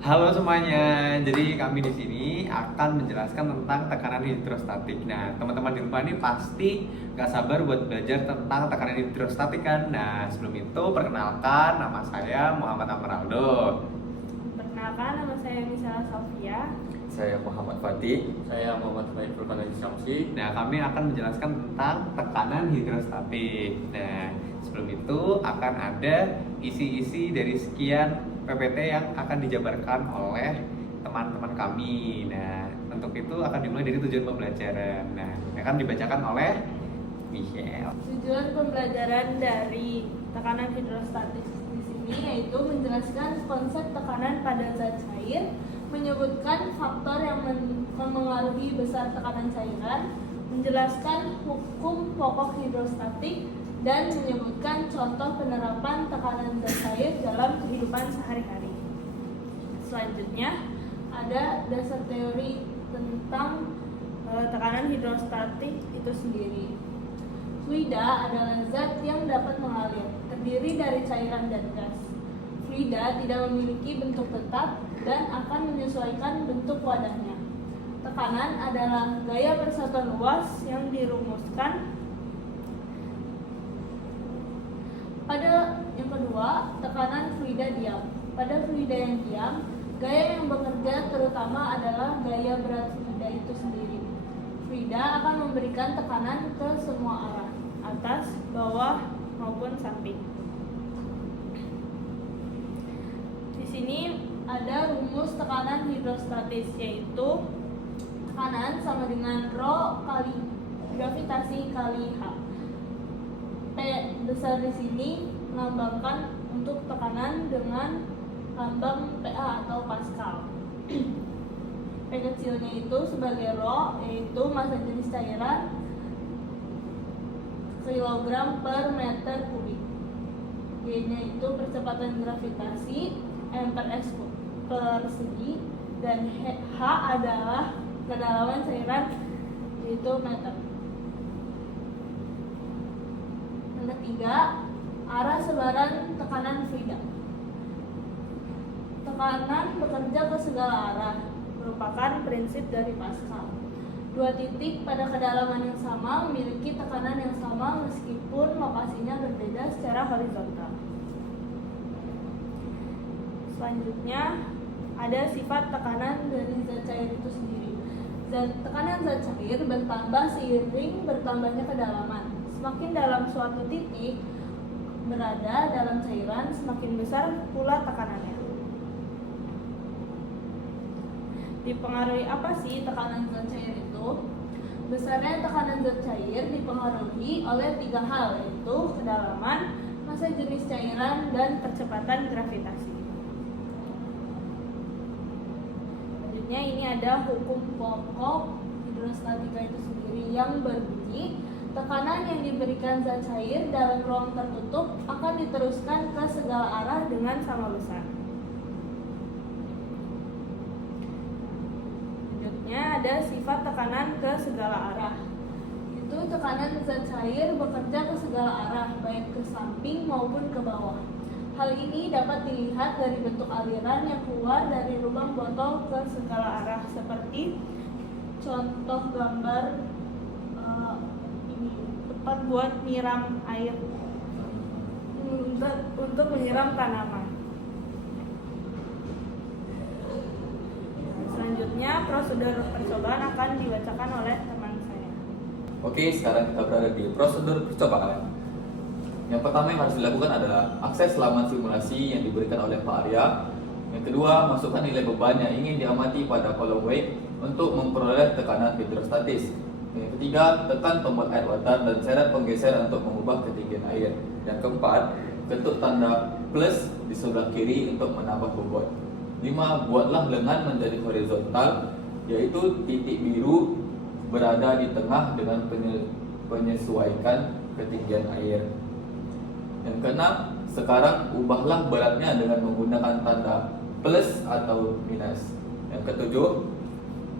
Halo semuanya, jadi kami di sini akan menjelaskan tentang tekanan hidrostatik. Nah, teman-teman di rumah ini pasti gak sabar buat belajar tentang tekanan hidrostatik kan? Nah, sebelum itu perkenalkan, nama saya Muhammad Amraldo. Perkenalkan, nama saya Misala Sofia. Saya Muhammad Fatih. Saya Muhammad Baik Furqan Syamsi. Nah, kami akan menjelaskan tentang tekanan hidrostatik. Nah, sebelum itu akan ada isi-isi dari sekian PPT yang akan dijabarkan oleh teman-teman kami. Nah, untuk itu akan dimulai dari tujuan pembelajaran. Nah, akan dibacakan oleh Michelle. Tujuan pembelajaran dari tekanan hidrostatik di sini yaitu menjelaskan konsep tekanan pada zat cair, menyebutkan faktor yang memengaruhi besar tekanan cairan, menjelaskan hukum pokok hidrostatik, dan menyebutkan contoh penerapan tekanan zat cair dalam kehidupan sehari-hari. Selanjutnya ada dasar teori tentang tekanan hidrostatik itu sendiri. Fluida adalah zat yang dapat mengalir, terdiri dari cairan dan gas. Fluida tidak memiliki bentuk tetap dan akan menyesuaikan bentuk wadahnya. Tekanan adalah gaya persatuan luas yang dirumuskan. Pada yang kedua, tekanan fluida diam. Pada fluida yang diam, gaya yang bekerja terutama adalah gaya berat fluida itu sendiri. Fluida akan memberikan tekanan ke semua arah, atas, bawah, maupun samping. Di sini ada rumus tekanan hidrostatis, yaitu tekanan sama dengan Rho kali gravitasi kali H. P besar di sini melambangkan untuk tekanan dengan lambang PA atau Pascal. P kecilnya itu sebagai Rho, yaitu massa jenis cairan kilogram per meter kubik. G-nya itu percepatan gravitasi M per S persegi, dan H adalah kedalaman cairan, yaitu meter. Yang ketiga, arah sebaran tekanan fluida. Tekanan bekerja ke segala arah, merupakan prinsip dari Pascal. Dua titik pada kedalaman yang sama memiliki tekanan yang sama meskipun lokasinya berbeda secara horizontal. Selanjutnya ada sifat tekanan dari zat cair itu sendiri. Tekanan zat cair bertambah seiring bertambahnya kedalaman. Semakin dalam suatu titik berada dalam cairan, semakin besar pula tekanannya. Dipengaruhi apa sih tekanan zat cair itu? Besarnya tekanan zat cair dipengaruhi oleh tiga hal, yaitu kedalaman, massa jenis cairan, dan percepatan gravitasi. Selanjutnya ini ada hukum pokok hidrostatika itu sendiri yang berbunyi tekanan yang diberikan zat cair dalam ruang tertutup akan diteruskan ke segala arah dengan sama besar. Ada sifat tekanan ke segala arah. Itu tekanan zat cair bekerja ke segala arah, baik ke samping maupun ke bawah. Hal ini dapat dilihat dari bentuk aliran yang keluar dari lubang botol ke segala arah, seperti contoh gambar ini, tempat buat nyiram air untuk menyiram tanaman. Selanjutnya, prosedur percobaan akan dibacakan oleh teman saya. Oke, sekarang kita berada di prosedur percobaan. Yang pertama yang harus dilakukan adalah akses laman simulasi yang diberikan oleh Pak Arya. Yang kedua, masukkan nilai beban yang ingin diamati pada kolom weight untuk memperoleh tekanan hidrostatis. Yang ketiga, tekan tombol air water dan seret penggeser untuk mengubah ketinggian air. Yang keempat, ketuk tanda plus di sebelah kiri untuk menambah bobot. 5. Buatlah lengan menjadi horizontal, yaitu titik biru berada di tengah dengan penyesuaikan ketinggian air. Yang keenam, sekarang ubahlah beratnya dengan menggunakan tanda plus atau minus. Yang ketujuh,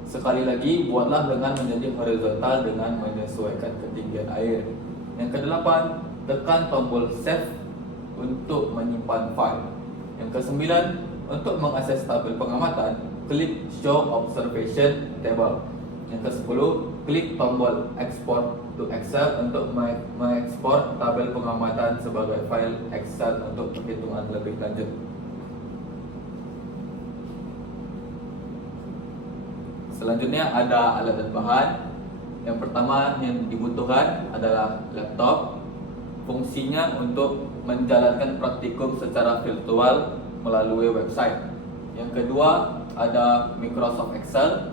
sekali lagi buatlah lengan menjadi horizontal dengan menyesuaikan ketinggian air. Yang kedelapan, tekan tombol save untuk menyimpan file. Yang kesembilan, Untuk mengakses tabel pengamatan, klik Show Observation Table. Yang ke-10, klik tombol Export to Excel untuk mengekspor tabel pengamatan sebagai file Excel untuk perhitungan lebih lanjut. Selanjutnya ada alat dan bahan. Yang pertama yang dibutuhkan adalah laptop. Fungsinya untuk menjalankan praktikum secara virtual melalui website. Yang kedua ada Microsoft Excel.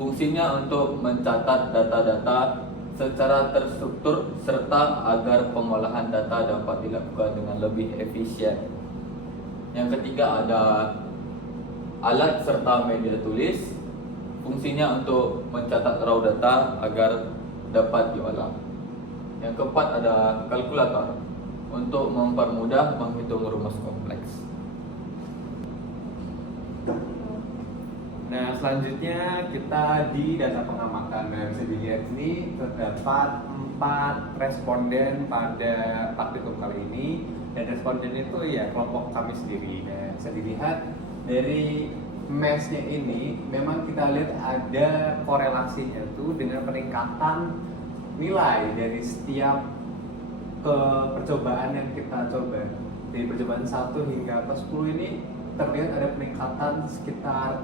Fungsinya untuk mencatat data-data secara terstruktur serta agar pengolahan data dapat dilakukan dengan lebih efisien. Yang ketiga ada alat serta media tulis. Fungsinya untuk mencatat raw data agar dapat diolah. Yang keempat ada kalkulator untuk mempermudah menghitung rumus kompleks. Nah, selanjutnya kita di data pengamatan. Nah, bisa dilihat ini terdapat 4 responden pada praktikum kali ini, dan responden itu ya kelompok kami sendiri. Nah, bisa dilihat dari mesnya ini memang kita lihat ada korelasinya tuh dengan peningkatan nilai dari setiap percobaan yang kita coba. Dari percobaan 1 hingga ke 10 ini terlihat ada peningkatan sekitar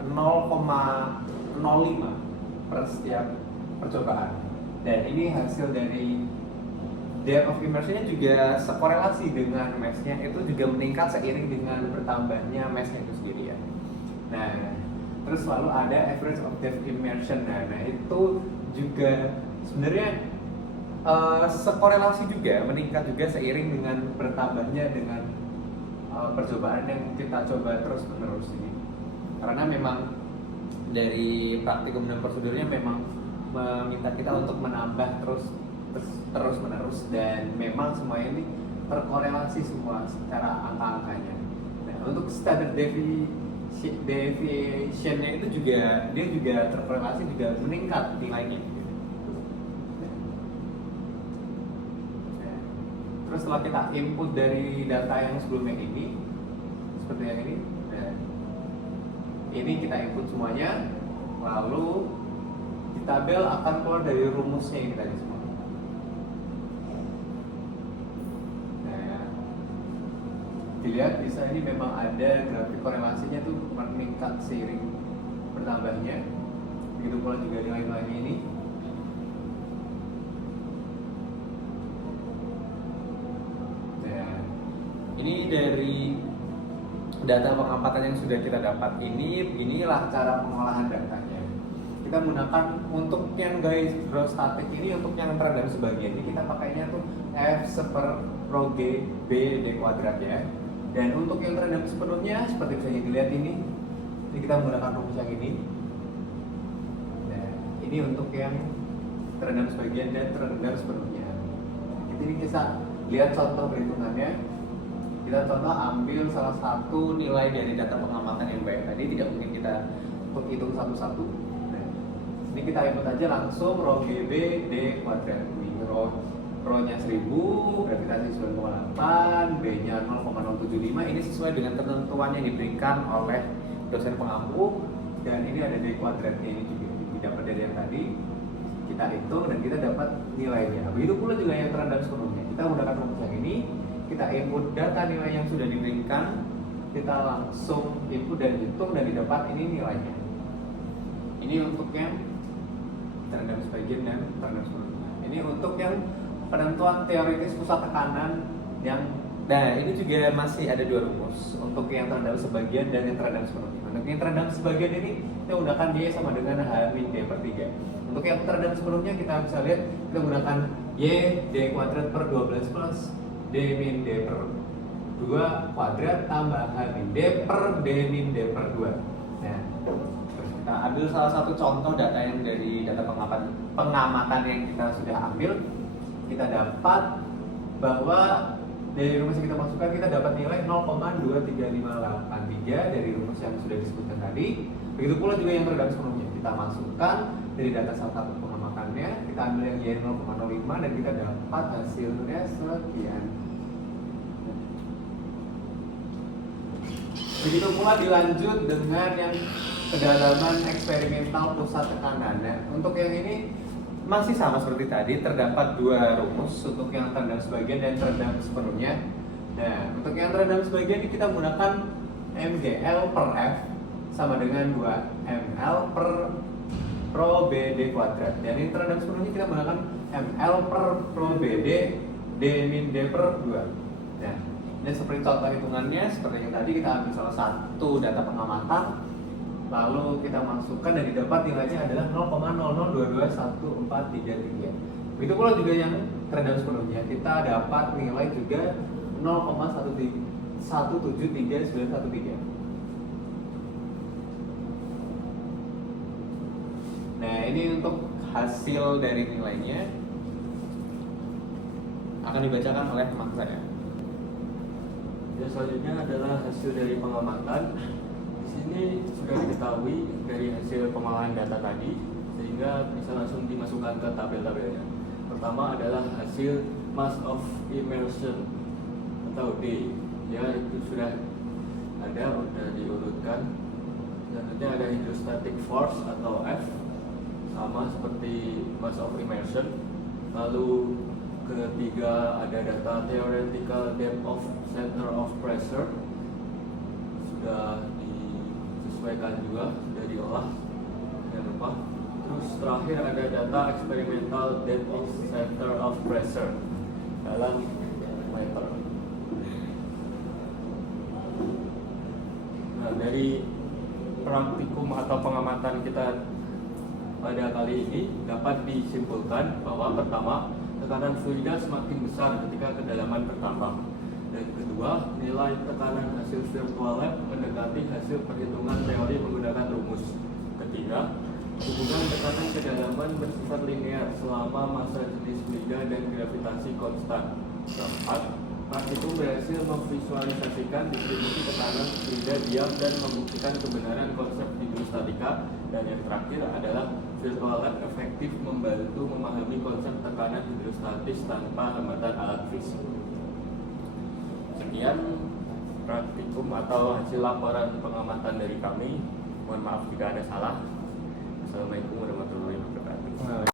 0,05 per setiap percobaan. Dan ini hasil dari depth of immersion-nya juga sekorelasi dengan mesnya, itu juga meningkat seiring dengan bertambahnya mesnya itu sendiri ya. Nah, terus selalu ada average of depth immersion. Nah itu juga sebenarnya sekorelasi juga, meningkat juga seiring dengan bertambahnya dengan percobaan yang kita coba terus menerus ini. Karena memang dari praktikum dan prosedurnya memang meminta kita untuk menambah terus menerus, dan memang semua ini terkorelasi semua secara angka-angkanya. Nah, untuk standard deviation-nya itu juga dia juga terkorelasi, juga meningkat nilainya. Nah, terus setelah kita input dari data yang sebelumnya ini seperti yang ini, nah, ini kita input semuanya, lalu di tabel akan keluar dari rumusnya ini tadi semua. Dilihat bisa ini memang ada grafik korelasinya tuh meningkat seiring bertambahnya. Begitu pula juga nilai-nilainya ini. Nah, ini dari data pengamatan yang sudah kita dapat ini, beginilah cara pengolahan datanya. Kita menggunakan untuk yang guys hidrostatik ini, untuk yang terhadap sebagian ini kita pakainya tuh F per rho G B D kuadrat ya. Dan untuk yang terhadap sepenuhnya seperti bisa dilihat ini kita menggunakan rumus yang ini. Nah, ini untuk yang terhadap sebagian dan terhadap sepenuhnya. Ini kita lihat contoh perhitungannya. Kita contoh ambil salah satu nilai dari data pengamatan yang baik tadi, tidak mungkin kita hitung satu-satu. Nah, ini kita input aja langsung rho GB D kuadrat. Rho-nya 1000, gravitasi 9,8, B-nya 0,075. Ini sesuai dengan ketentuan yang diberikan oleh dosen pengampu, dan ini ada D kuadratnya, ini juga didapat dari yang tadi. Kita hitung dan kita dapat nilainya. Begitu pula juga yang terhadap sepenuhnya. Kita menggunakan rumus yang ini, kita input data nilai yang sudah diberikan, kita langsung input dan hitung dan didapat ini nilainya. Ini untuk yang terhadap sebagian dan terhadap sepenuhnya. Ini untuk yang penentuan teoritis pusat tekanan yang, nah ini juga masih ada 2 rumus untuk yang terhadap sebagian dan yang terhadap sepenuhnya. Untuk yang terhadap sebagian ini kita menggunakan Y sama dengan H-D/3. Untuk yang terhadap sepenuhnya kita bisa lihat kita menggunakan Y D kuadrat per 12 plus D min D per 2 kuadrat tambah H min D per D min D per 2. Nah, terus kita ambil salah satu contoh data yang dari data pengamatan yang kita sudah ambil. Kita dapat bahwa dari rumus yang kita masukkan kita dapat nilai 0,23583 dari rumus yang sudah disebutkan tadi. Begitu pula juga yang terhadap sepenuhnya kita masukkan dari data salah satu pengamatannya, kita ambil yang Y 0,05 dan kita dapat hasilnya sekian. Begitu pula dilanjut dengan yang kedalaman eksperimental pusat tekanan. Nah, untuk yang ini masih sama seperti tadi, terdapat dua rumus untuk yang terendam sebagian dan terendam sepenuhnya. Nah, untuk yang terendam sebagian ini kita menggunakan MGL per F sama dengan 2 ml per Pro BD kuadrat. Dan ini terendam sepenuhnya kita menggunakan ml per Pro BD D min D per 2. Nah, ini seperti contoh hitungannya, seperti yang tadi kita ambil salah satu data pengamatan, lalu kita masukkan dan didapat nilainya adalah 0,0022143. Begitu pula juga yang terendam sepenuhnya, kita dapat nilai juga 0,1733913. Nah, ini untuk hasil dari nilainya akan dibacakan oleh teman saya. Ya, selanjutnya adalah hasil dari pengamatan. Di sini sudah diketahui dari hasil pengolahan data tadi, sehingga bisa langsung dimasukkan ke tabel-tabelnya. Pertama adalah hasil mass of immersion atau D. Ya, itu sudah ada, sudah diurutkan. Selanjutnya ada hydrostatic force atau F, sama seperti mass of immersion. Lalu ketiga ada data theoretical depth of center of pressure, sudah disesuaikan juga, sudah diolah, jangan lupa. Terus terakhir ada data experimental depth of center of pressure dalam meter. Nah, dari praktikum atau pengamatan kita pada kali ini dapat disimpulkan bahwa pertama, tekanan fluida semakin besar ketika kedalaman bertambah. Dan kedua, nilai tekanan hasil virtual lab mendekati hasil perhitungan teori menggunakan rumus. Ketiga, hubungan tekanan kedalaman bersifat linear selama massa jenis fluida dan gravitasi konstan. Keempat, praktikum berhasil memvisualisasikan distribusi tekanan fluida diam dan membuktikan kebenaran konsep hidrostatika. Dan yang terakhir adalah virtual lab efektif membantu memahami konsep tekanan hidrostatis tanpa hambatan alat fisik. Sekian praktikum atau hasil laporan pengamatan dari kami. Mohon maaf jika ada salah. Assalamualaikum warahmatullahi wabarakatuh.